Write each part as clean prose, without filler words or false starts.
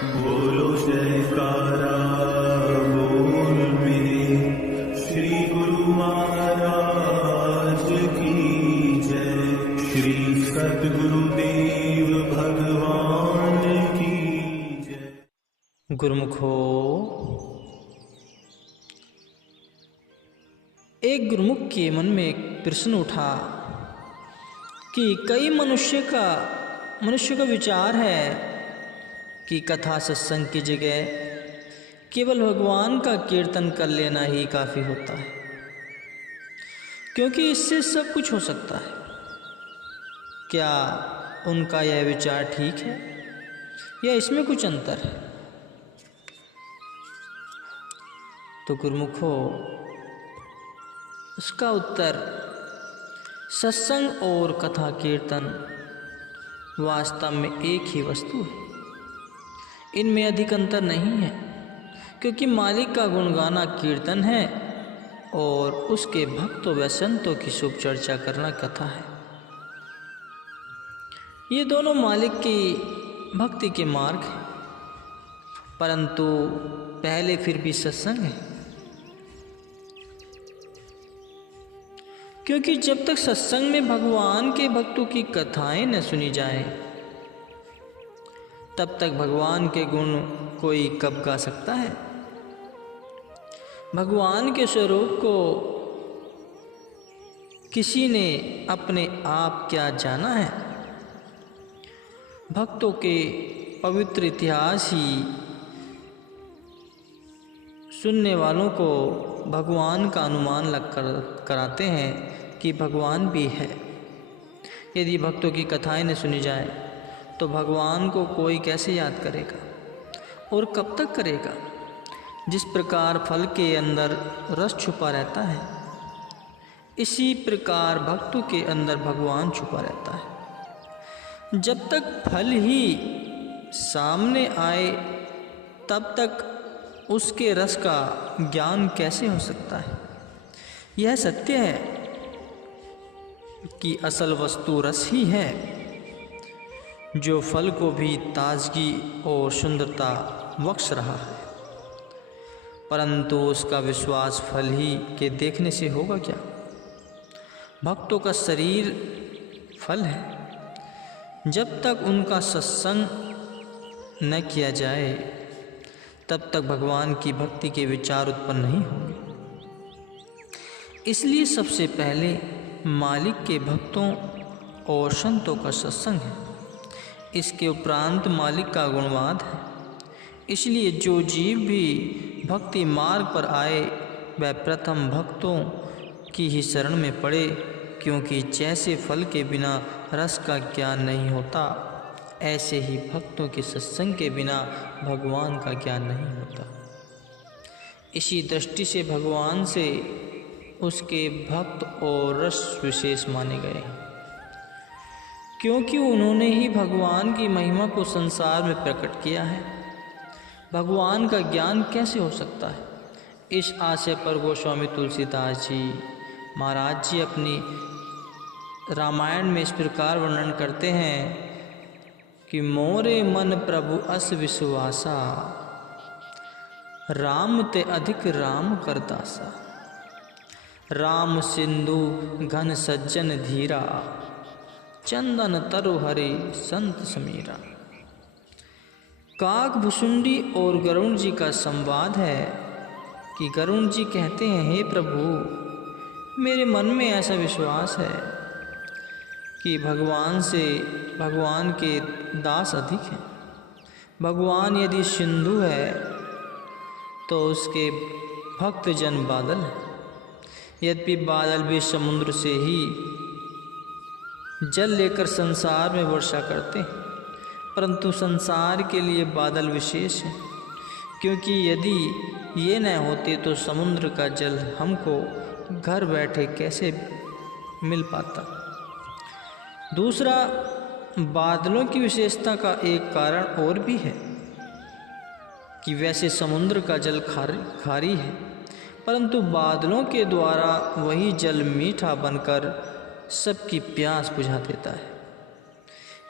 बोलो जयकारा बोल मेरे श्री गुरु महाराज की जय। श्री सद्गुरुदेव भगवान की जय। गुरुमुखो, एक गुरुमुख के मन में एक प्रश्न उठा कि कई मनुष्य का विचार है कि कथा सत्संग की जगह केवल भगवान का कीर्तन कर लेना ही काफ़ी होता है, क्योंकि इससे सब कुछ हो सकता है। क्या उनका यह विचार ठीक है या इसमें कुछ अंतर है? तो गुरुमुखो, उसका उत्तर सत्संग और कथा कीर्तन वास्तव में एक ही वस्तु है। इनमें अधिक अंतर नहीं है, क्योंकि मालिक का गुण गाना कीर्तन है और उसके भक्तों व संतों की शुभ चर्चा करना कथा है। ये दोनों मालिक की भक्ति के मार्ग हैं, परंतु पहले फिर भी सत्संग है, क्योंकि जब तक सत्संग में भगवान के भक्तों की कथाएं न सुनी जाएं, तब तक भगवान के गुण कोई कब गा सकता है? भगवान के स्वरूप को किसी ने अपने आप क्या जाना है? भक्तों के पवित्र इतिहास ही सुनने वालों को भगवान का अनुमान लग कराते हैं कि भगवान भी है। यदि भक्तों की कथाएं न सुनी जाए तो भगवान को कोई कैसे याद करेगा और कब तक करेगा? जिस प्रकार फल के अंदर रस छुपा रहता है, इसी प्रकार भक्तों के अंदर भगवान छुपा रहता है। जब तक फल ही सामने आए तब तक उसके रस का ज्ञान कैसे हो सकता है? यह सत्य है कि असल वस्तु रस ही है, जो फल को भी ताजगी और सुंदरता बख्श रहा है, परंतु उसका विश्वास फल ही के देखने से होगा क्या? भक्तों का शरीर फल है। जब तक उनका सत्संग न किया जाए तब तक भगवान की भक्ति के विचार उत्पन्न नहीं होंगे। इसलिए सबसे पहले मालिक के भक्तों और संतों का सत्संग है, इसके उपरांत मालिक का गुणवाद है। इसलिए जो जीव भी भक्ति मार्ग पर आए वह प्रथम भक्तों की ही शरण में पड़े, क्योंकि जैसे फल के बिना रस का ज्ञान नहीं होता, ऐसे ही भक्तों के सत्संग के बिना भगवान का ज्ञान नहीं होता। इसी दृष्टि से भगवान से उसके भक्त और रस विशेष माने गए, क्योंकि उन्होंने ही भगवान की महिमा को संसार में प्रकट किया है। भगवान का ज्ञान कैसे हो सकता है? इस आशय पर गोस्वामी तुलसीदास जी महाराज जी अपनी रामायण में इस प्रकार वर्णन करते हैं कि मोरे मन प्रभु अस विश्वासा, राम ते अधिक राम करदासा। राम सिंधु घन सज्जन धीरा, चंदन तरु हरे संत समीरा। काकभुसुंडी और गरुण जी का संवाद है कि गरुण जी कहते हैं, हे प्रभु, मेरे मन में ऐसा विश्वास है कि भगवान के दास अधिक हैं। भगवान यदि सिंधु है तो उसके भक्त जन बादल हैं। यद्यपि बादल भी समुद्र से ही जल लेकर संसार में वर्षा करते हैं, परंतु संसार के लिए बादल विशेष है, क्योंकि यदि ये न होते तो समुद्र का जल हमको घर बैठे कैसे मिल पाता। दूसरा, बादलों की विशेषता का एक कारण और भी है कि वैसे समुद्र का जल खारी है, परंतु बादलों के द्वारा वही जल मीठा बनकर सबकी प्यास बुझा देता है।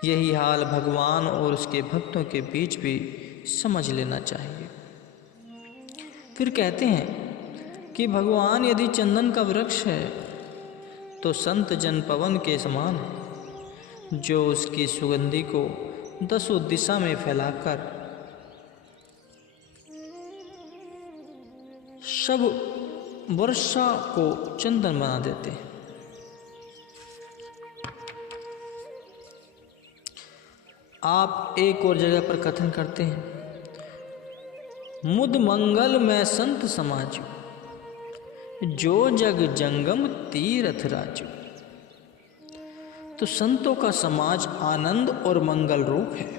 यही हाल भगवान और उसके भक्तों के बीच भी समझ लेना चाहिए। फिर कहते हैं कि भगवान यदि चंदन का वृक्ष है तो संत जन पवन के समान है, जो उसकी सुगंधि को दसों दिशा में फैलाकर सब वर्षा को चंदन बना देते हैं। आप एक और जगह पर कथन करते हैं, मुद मंगल में संत समाजु, जो जग जंगम तीरथ राजू। तो संतों का समाज आनंद और मंगल रूप है,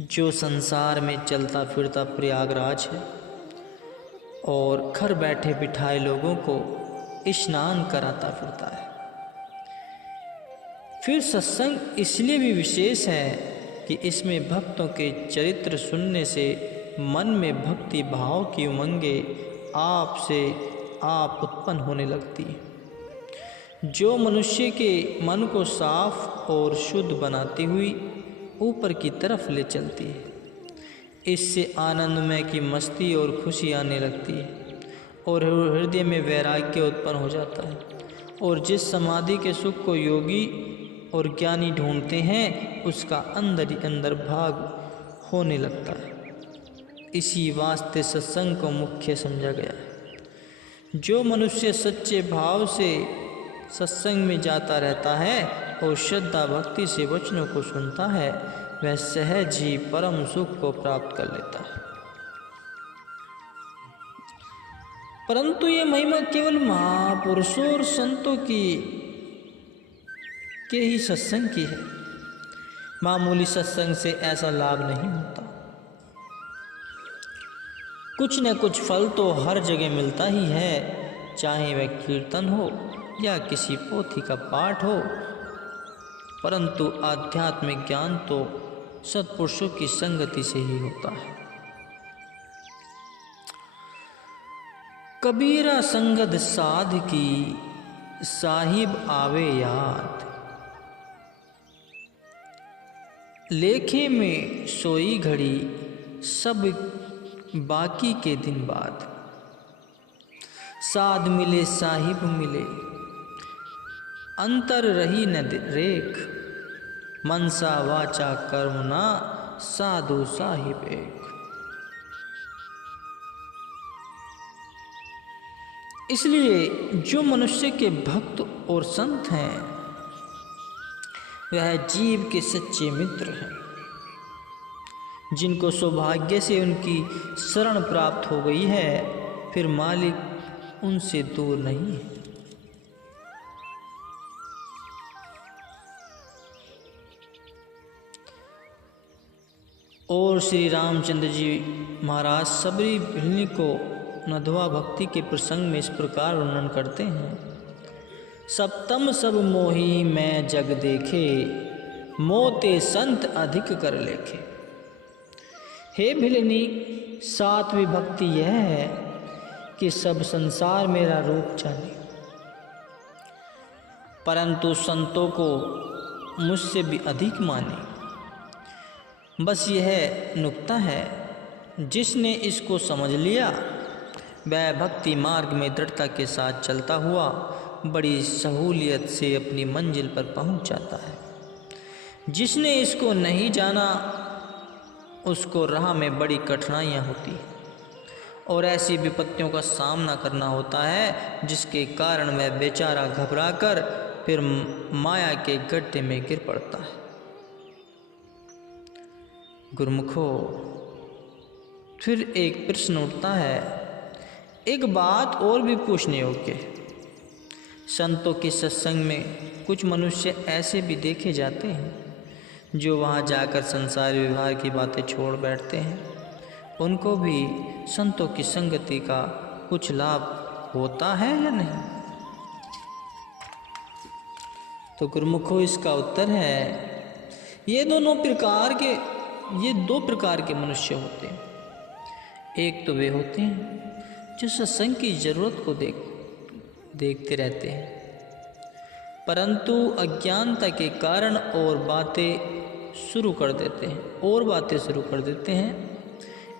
जो संसार में चलता फिरता प्रयागराज है और घर बैठे बिठाए लोगों को स्नान कराता फिरता है। फिर सत्संग इसलिए भी विशेष है कि इसमें भक्तों के चरित्र सुनने से मन में भक्ति भाव की उमंगे आप से आप उत्पन्न होने लगती है, जो मनुष्य के मन को साफ और शुद्ध बनाती हुई ऊपर की तरफ ले चलती है। इससे आनंदमय की मस्ती और खुशी आने लगती है और हृदय में वैराग्य उत्पन्न हो जाता है, और जिस समाधि के सुख को योगी और ज्ञानी ढूंढते हैं उसका अंदर ही अंदर भाग होने लगता है। इसी वास्ते सत्संग को मुख्य समझा गया है। जो मनुष्य सच्चे भाव से सत्संग में जाता रहता है और श्रद्धा भक्ति से वचनों को सुनता है, वह सहज ही परम सुख को प्राप्त कर लेता है। परंतु ये महिमा केवल महापुरुषों और संतों के ही सत्संग की है। मामूली सत्संग से ऐसा लाभ नहीं होता। कुछ न कुछ फल तो हर जगह मिलता ही है, चाहे वह कीर्तन हो या किसी पोथी का पाठ हो, परंतु आध्यात्मिक ज्ञान तो सत्पुरुषों की संगति से ही होता है। कबीरा संगत साध की साहिब आवे याद, लेखे में सोई घड़ी सब बाकी के दिन बाद। साध मिले साहिब मिले अंतर रही न रेख, मनसा वाचा कर्मना साधु साहिब एक। इसलिए जो मनुष्य के भक्त और संत हैं वह जीव के सच्चे मित्र हैं, जिनको सौभाग्य से उनकी शरण प्राप्त हो गई है, फिर मालिक उनसे दूर नहीं है। और श्री रामचंद्र जी महाराज सबरी भिलनी को नध्वा भक्ति के प्रसंग में इस प्रकार वर्णन करते हैं, सप्तम सब मोही मैं जग देखे, मोते संत अधिक कर लेखे। हे भिलनी, सातवीं भक्ति यह है कि सब संसार मेरा रूप जाने, परंतु संतों को मुझसे भी अधिक माने। बस यह नुक्ता है, जिसने इसको समझ लिया वह भक्ति मार्ग में दृढ़ता के साथ चलता हुआ बड़ी सहूलियत से अपनी मंजिल पर पहुंच जाता है। जिसने इसको नहीं जाना उसको राह में बड़ी कठिनाइयां होती और ऐसी विपत्तियों का सामना करना होता है, जिसके कारण वह बेचारा घबराकर फिर माया के गड्ढे में गिर पड़ता है। गुरुमुखो, फिर एक प्रश्न उठता है, एक बात और भी पूछने योग्य है। संतों के सत्संग में कुछ मनुष्य ऐसे भी देखे जाते हैं जो वहाँ जाकर संसार व्यवहार की बातें छोड़ बैठते हैं। उनको भी संतों की संगति का कुछ लाभ होता है या नहीं? तो गुरुमुखो, इसका उत्तर है, ये दो प्रकार के मनुष्य होते हैं। एक तो वे होते हैं जो सत्संग की जरूरत को देखते रहते हैं, परंतु अज्ञानता के कारण और बातें शुरू कर देते हैं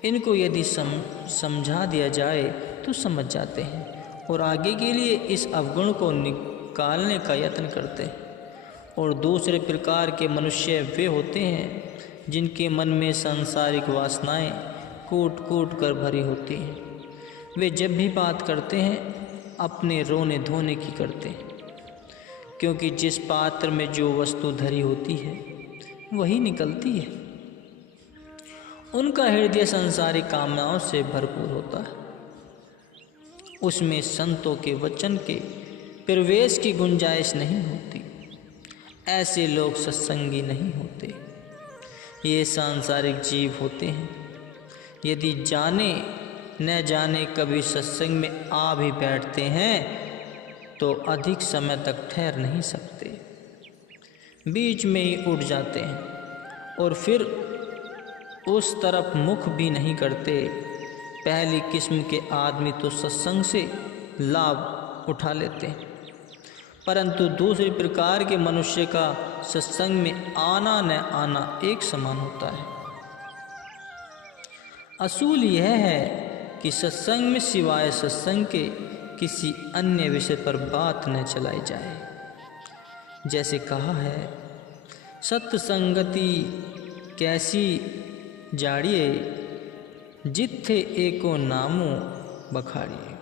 इनको यदि समझा दिया जाए तो समझ जाते हैं और आगे के लिए इस अवगुण को निकालने का यत्न करते हैं। और दूसरे प्रकार के मनुष्य वे होते हैं जिनके मन में सांसारिक वासनाएं कूट कूट कर भरी होती हैं। वे जब भी बात करते हैं अपने रोने धोने की करते हैं, क्योंकि जिस पात्र में जो वस्तु धरी होती है वही निकलती है। उनका हृदय सांसारिक कामनाओं से भरपूर होता है, उसमें संतों के वचन के प्रवेश की गुंजाइश नहीं होती। ऐसे लोग सत्संगी नहीं होते, ये सांसारिक जीव होते हैं। यदि जाने न जाने कभी सत्संग में आ भी बैठते हैं तो अधिक समय तक ठहर नहीं सकते, बीच में ही उठ जाते हैं और फिर उस तरफ मुख भी नहीं करते। पहली किस्म के आदमी तो सत्संग से लाभ उठा लेते हैं, परंतु दूसरे प्रकार के मनुष्य का सत्संग में आना न आना एक समान होता है। असूल यह है कि सत्संग में सिवाय सत्संग के किसी अन्य विषय पर बात न चलाई जाए। जैसे कहा है, सत्संगति कैसी जाड़िए, जिथे एको नामो बखाड़िए।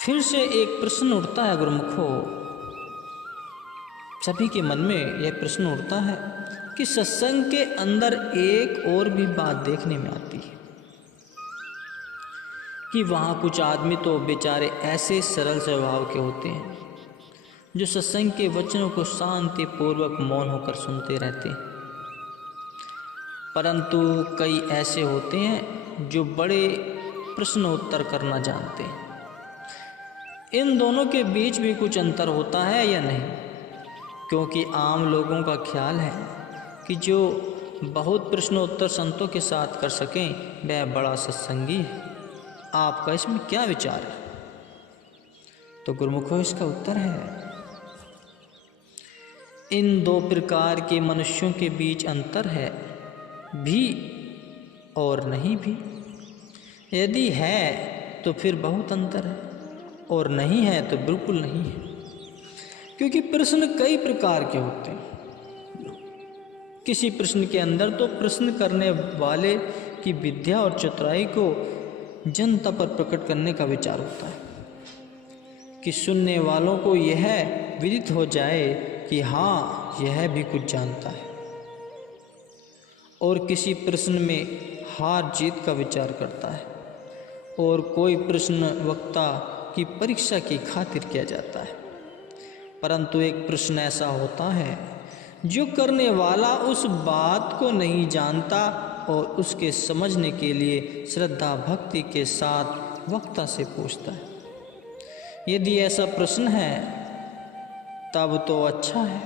फिर से एक प्रश्न उठता है गुरुमुखो, सभी के मन में यह प्रश्न उठता है कि सत्संग के अंदर एक और भी बात देखने में आती है कि वहाँ कुछ आदमी तो बेचारे ऐसे सरल स्वभाव के होते हैं जो सत्संग के वचनों को शांतिपूर्वक मौन होकर सुनते रहते हैं, परंतु कई ऐसे होते हैं जो बड़े प्रश्नोत्तर करना जानते हैं। इन दोनों के बीच भी कुछ अंतर होता है या नहीं? क्योंकि आम लोगों का ख्याल है कि जो बहुत प्रश्नोत्तर संतों के साथ कर सकें वह बड़ा सत्संगी है। आपका इसमें क्या विचार है? तो गुरुमुखो इसका उत्तर है, इन दो प्रकार के मनुष्यों के बीच अंतर है भी और नहीं भी। यदि है तो फिर बहुत अंतर है, और नहीं है तो बिल्कुल नहीं है। क्योंकि प्रश्न कई प्रकार के होते हैं। किसी प्रश्न के अंदर तो प्रश्न करने वाले की विद्या और चतुराई को जनता पर प्रकट करने का विचार होता है कि सुनने वालों को यह विदित हो जाए कि हाँ, यह भी कुछ जानता है। और किसी प्रश्न में हार जीत का विचार करता है, और कोई प्रश्न वक्ता की परीक्षा की खातिर किया जाता है। परंतु एक प्रश्न ऐसा होता है जो करने वाला उस बात को नहीं जानता और उसके समझने के लिए श्रद्धा भक्ति के साथ वक्ता से पूछता है। यदि ऐसा प्रश्न है तब तो अच्छा है,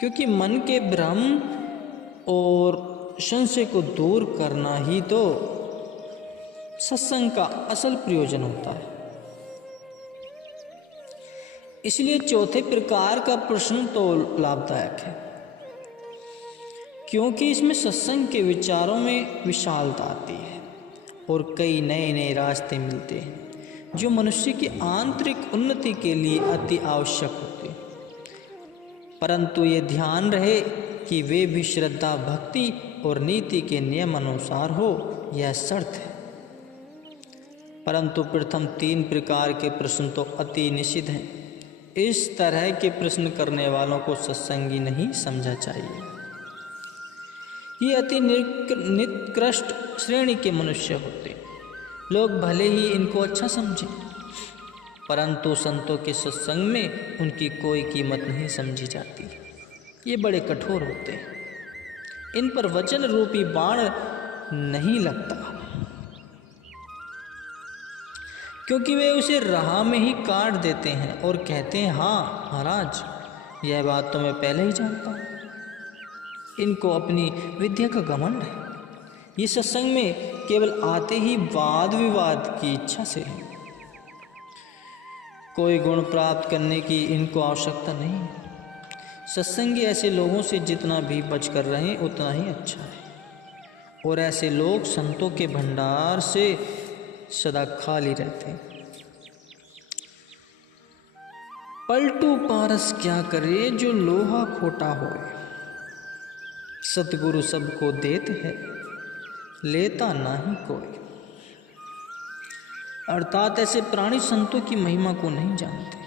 क्योंकि मन के भ्रम और संशय को दूर करना ही तो सत्संग का असल प्रयोजन होता है। इसलिए चौथे प्रकार का प्रश्न तो लाभदायक है, क्योंकि इसमें सत्संग के विचारों में विशालता आती है और कई नए नए रास्ते मिलते हैं जो मनुष्य की आंतरिक उन्नति के लिए अति आवश्यक होते हैं। परंतु ये ध्यान रहे कि वे भी श्रद्धा भक्ति और नीति के नियम अनुसार हो, यह शर्त है। परंतु प्रथम 3 प्रकार के प्रश्न तो अति निषिद्ध हैं। इस तरह के प्रश्न करने वालों को सत्संगी नहीं समझा चाहिए। ये अति निकृष्ट श्रेणी के मनुष्य होते। लोग भले ही इनको अच्छा समझें, परंतु संतों के सत्संग में उनकी कोई कीमत नहीं समझी जाती। ये बड़े कठोर होते हैं, इन पर वचन रूपी बाण नहीं लगता, क्योंकि वे उसे राह में ही काट देते हैं और कहते हैं, हाँ महाराज, यह बात तो मैं पहले ही जानता हूँ। इनको अपनी विद्या का घमंड है। ये सत्संग में केवल आते ही वाद विवाद की इच्छा से है। कोई गुण प्राप्त करने की इनको आवश्यकता नहीं। सत्संगी ऐसे लोगों से जितना भी बच कर रहें उतना ही अच्छा है। और ऐसे लोग संतों के भंडार से सदा खाली रहते हैं। पलटू पारस क्या करे जो लोहा खोटा होए, सतगुरु सबको देते है लेता नहीं कोई। अर्थात ऐसे प्राणी संतों की महिमा को नहीं जानते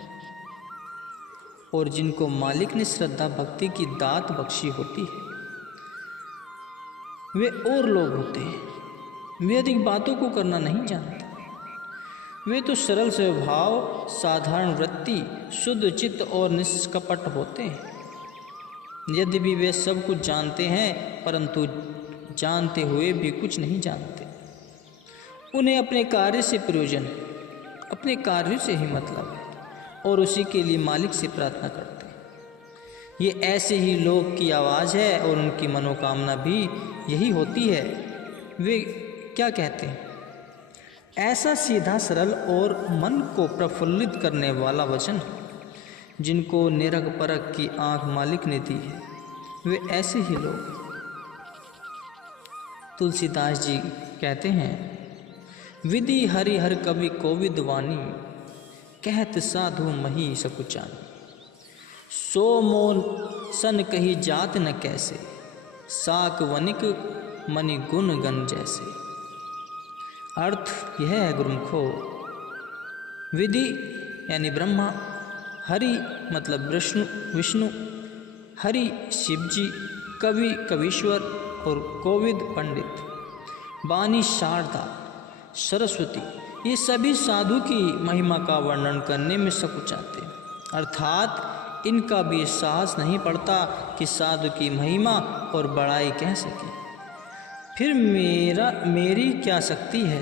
और जिनको मालिक ने श्रद्धा भक्ति की दात बख्शी होती है वे और लोग होते हैं। वे अधिक बातों को करना नहीं जानते। वे तो सरल स्वभाव, साधारण वृत्ति, शुद्ध चित्त और निष्कपट होते हैं। यद्यपि वे सब कुछ जानते हैं परंतु जानते हुए भी कुछ नहीं जानते। उन्हें अपने कार्य से प्रयोजन, अपने कार्यों से ही मतलब है और उसी के लिए मालिक से प्रार्थना करते हैं। ये ऐसे ही लोग की आवाज़ है और उनकी मनोकामना भी यही होती है। वे क्या कहते हैं? ऐसा सीधा सरल और मन को प्रफुल्लित करने वाला वचन जिनको निरख परख की आँख मालिक ने दी है, वे ऐसे ही लोग। तुलसीदास जी कहते हैं, विधि हरिहर कवि कोविद वाणी, कहत साधु मही सकुचानी। सो मोन सन कही जात न कैसे, साक वनिक मनि गुण गण जैसे। अर्थ यह है गुरुमुखो, विधि यानी ब्रह्मा, हरि मतलब विष्णु, हरि शिवजी, कवि कवीश्वर और कोविद पंडित, वाणी शारदा सरस्वती, ये सभी साधु की महिमा का वर्णन करने में सकुचाते। अर्थात इनका भी साहस नहीं पड़ता कि साधु की महिमा और बड़ाई कह सके। फिर मेरी क्या शक्ति है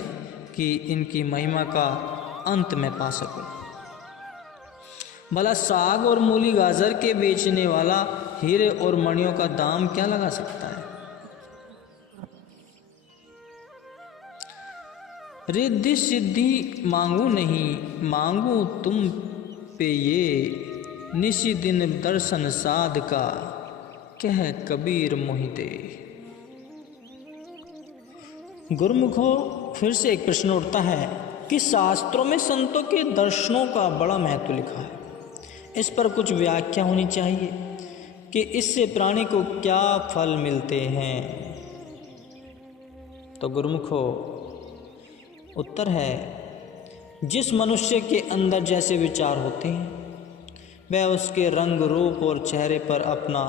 कि इनकी महिमा का अंत में पा सकूं। भला साग और मूली गाजर के बेचने वाला हीरे और मणियों का दाम क्या लगा सकता है? रिद्धि सिद्धि मांगू नहीं, मांगू तुम पे ये, निशी दिन दर्शन साध का, कह कबीर मोहिते। गुरुमुखो, फिर से एक प्रश्न उठता है कि शास्त्रों में संतों के दर्शनों का बड़ा महत्व लिखा है। इस पर कुछ व्याख्या होनी चाहिए कि इससे प्राणी को क्या फल मिलते हैं। तो गुरुमुखो, उत्तर है, जिस मनुष्य के अंदर जैसे विचार होते हैं वह उसके रंग रूप और चेहरे पर अपना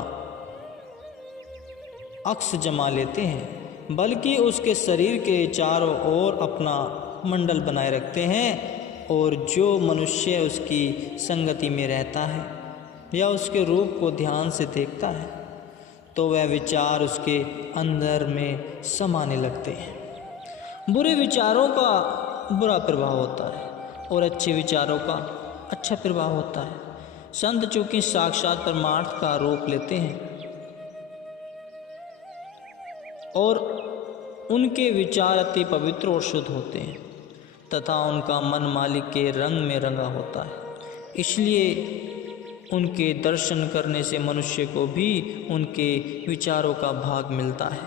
अक्स जमा लेते हैं, बल्कि उसके शरीर के चारों ओर अपना मंडल बनाए रखते हैं। और जो मनुष्य उसकी संगति में रहता है या उसके रूप को ध्यान से देखता है तो वह विचार उसके अंदर में समाने लगते हैं। बुरे विचारों का बुरा प्रभाव होता है और अच्छे विचारों का अच्छा प्रभाव होता है। संत चूंकि साक्षात परमार्थ का रूप लेते हैं और उनके विचार अति पवित्र और शुद्ध होते हैं तथा उनका मन मालिक के रंग में रंगा होता है, इसलिए उनके दर्शन करने से मनुष्य को भी उनके विचारों का भाग मिलता है।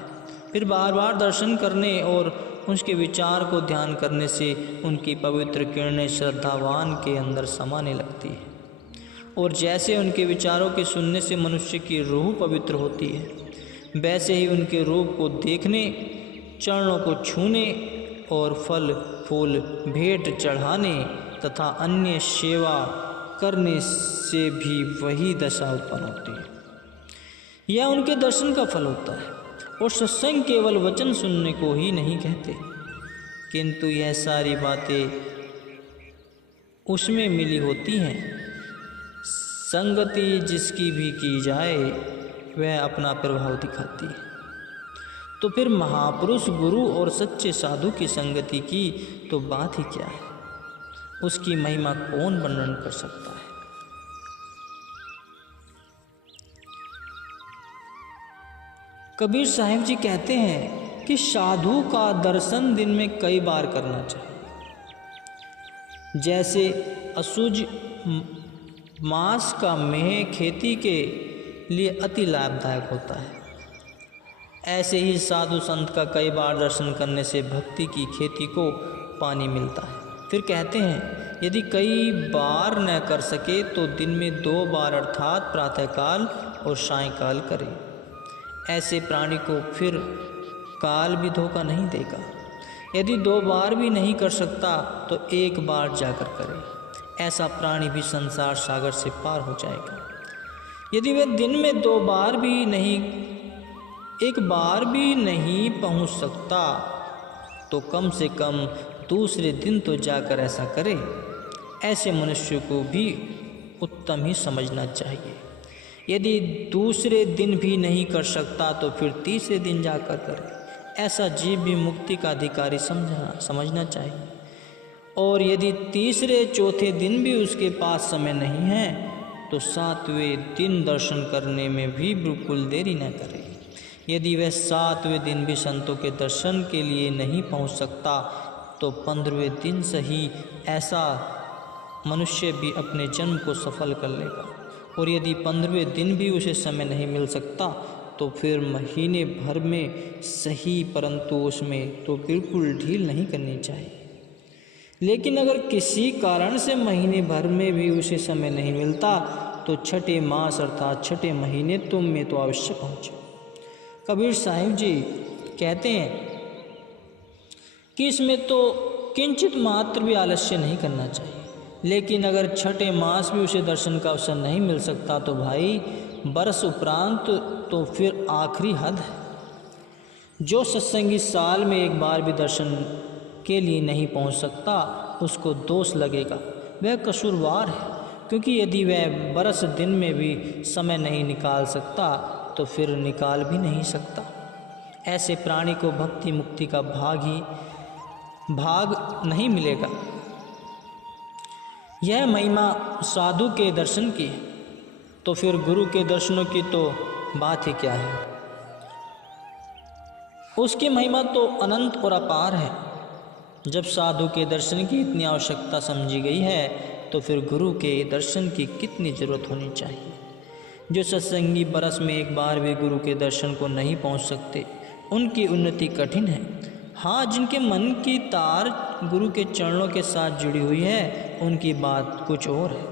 फिर बार बार दर्शन करने और उसके विचार को ध्यान करने से उनकी पवित्र किरणें श्रद्धावान के अंदर समाने लगती है और जैसे उनके विचारों के सुनने से मनुष्य की रूह पवित्र होती है, वैसे ही उनके रूप को देखने, चरणों को छूने और फल फूल भेंट चढ़ाने तथा अन्य सेवा करने से भी वही दशा उत्पन्न होती है। यह उनके दर्शन का फल होता है। और सत्संग केवल वचन सुनने को ही नहीं कहते, किंतु यह सारी बातें उसमें मिली होती हैं। संगति जिसकी भी की जाए वह अपना प्रभाव दिखाती है। तो फिर महापुरुष गुरु और सच्चे साधु की संगति की तो बात ही क्या है, उसकी महिमा कौन वर्णन कर सकता है। कबीर साहिब जी कहते हैं कि साधु का दर्शन दिन में कई बार करना चाहिए। जैसे असुज मांस का मेह खेती के लिए अति लाभदायक होता है, ऐसे ही साधु संत का कई बार दर्शन करने से भक्ति की खेती को पानी मिलता है। फिर कहते हैं यदि कई बार न कर सके तो दिन में 2 बार अर्थात प्रातःकाल और सायंकाल करे। ऐसे प्राणी को फिर काल भी धोखा नहीं देगा। यदि 2 बार भी नहीं कर सकता तो 1 बार जाकर करे। ऐसा प्राणी भी संसार सागर से पार हो जाएगा। यदि वह दिन में 2 बार भी नहीं, 1 बार भी नहीं पहुंच सकता तो कम से कम दूसरे दिन तो जाकर ऐसा करे। ऐसे मनुष्य को भी उत्तम ही समझना चाहिए। यदि दूसरे दिन भी नहीं कर सकता तो फिर तीसरे दिन जाकर करे। ऐसा जीव भी मुक्ति का अधिकारी समझना चाहिए। और यदि तीसरे चौथे दिन भी उसके पास समय नहीं है तो 7वें दिन दर्शन करने में भी बिल्कुल देरी न करे। यदि वह 7वें दिन भी संतों के दर्शन के लिए नहीं पहुंच सकता तो 15वें दिन सही ऐसा मनुष्य भी अपने जन्म को सफल कर लेगा। और यदि 15वें दिन भी उसे समय नहीं मिल सकता तो फिर महीने भर में सही, परंतु उसमें तो बिल्कुल ढील नहीं करनी चाहिए। लेकिन अगर किसी कारण से महीने भर में भी उसे समय नहीं मिलता तो 6ठे मास अर्थात 6ठे महीने तुम में तो अवश्य पहुँचे। कबीर साहिब जी कहते हैं कि इसमें तो किंचित मात्र भी आलस्य नहीं करना चाहिए। लेकिन अगर 6ठे मास भी उसे दर्शन का अवसर नहीं मिल सकता तो भाई बरस उपरांत तो फिर आखिरी हद है। जो सत्संगी साल में 1 बार भी दर्शन के लिए नहीं पहुंच सकता उसको दोष लगेगा, वह कसूरवार है। क्योंकि यदि वह बरस दिन में भी समय नहीं निकाल सकता तो फिर निकाल भी नहीं सकता। ऐसे प्राणी को भक्ति मुक्ति का भाग नहीं मिलेगा। यह महिमा साधु के दर्शन की तो फिर गुरु के दर्शनों की तो बात ही क्या है। उसकी महिमा तो अनंत और अपार है। जब साधु के दर्शन की इतनी आवश्यकता समझी गई है तो फिर गुरु के दर्शन की कितनी ज़रूरत होनी चाहिए। जो सत्संगी बरस में 1 बार भी गुरु के दर्शन को नहीं पहुंच सकते उनकी उन्नति कठिन है। हाँ, जिनके मन की तार गुरु के चरणों के साथ जुड़ी हुई है उनकी बात कुछ और है।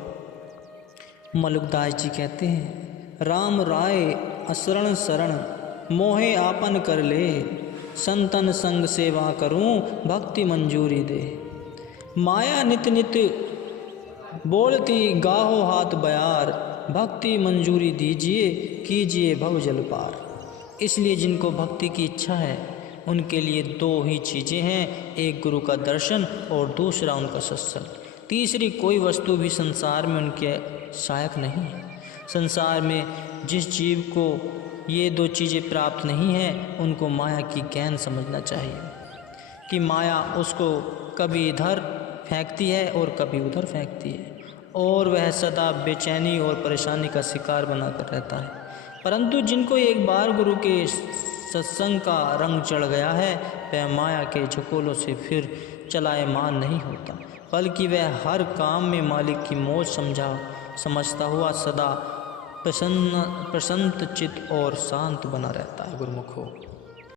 मलुकदास जी कहते हैं राम राय असरण शरण मोहे आपन कर ले, संतन संग सेवा करूं भक्ति मंजूरी दे। माया नित नित बोलती गाहो हाथ बयार, भक्ति मंजूरी दीजिए कीजिए भव जल पार। इसलिए जिनको भक्ति की इच्छा है उनके लिए 2 ही चीज़ें हैं, एक गुरु का दर्शन और दूसरा उनका सत्संग। तीसरी कोई वस्तु भी संसार में उनके सहायक नहीं है। संसार में जिस जीव को ये 2 चीज़ें प्राप्त नहीं हैं उनको माया की गहन समझना चाहिए कि माया उसको कभी इधर फेंकती है और कभी उधर फेंकती है और वह सदा बेचैनी और परेशानी का शिकार बनाकर रहता है। परंतु जिनको एक बार गुरु के सत्संग का रंग चढ़ गया है वह माया के झकोलों से फिर चलायमान नहीं होता, बल्कि वह हर काम में मालिक की मौज समझता हुआ सदा प्रसन्न चित्त और शांत बना रहता है। गुरुमुखो।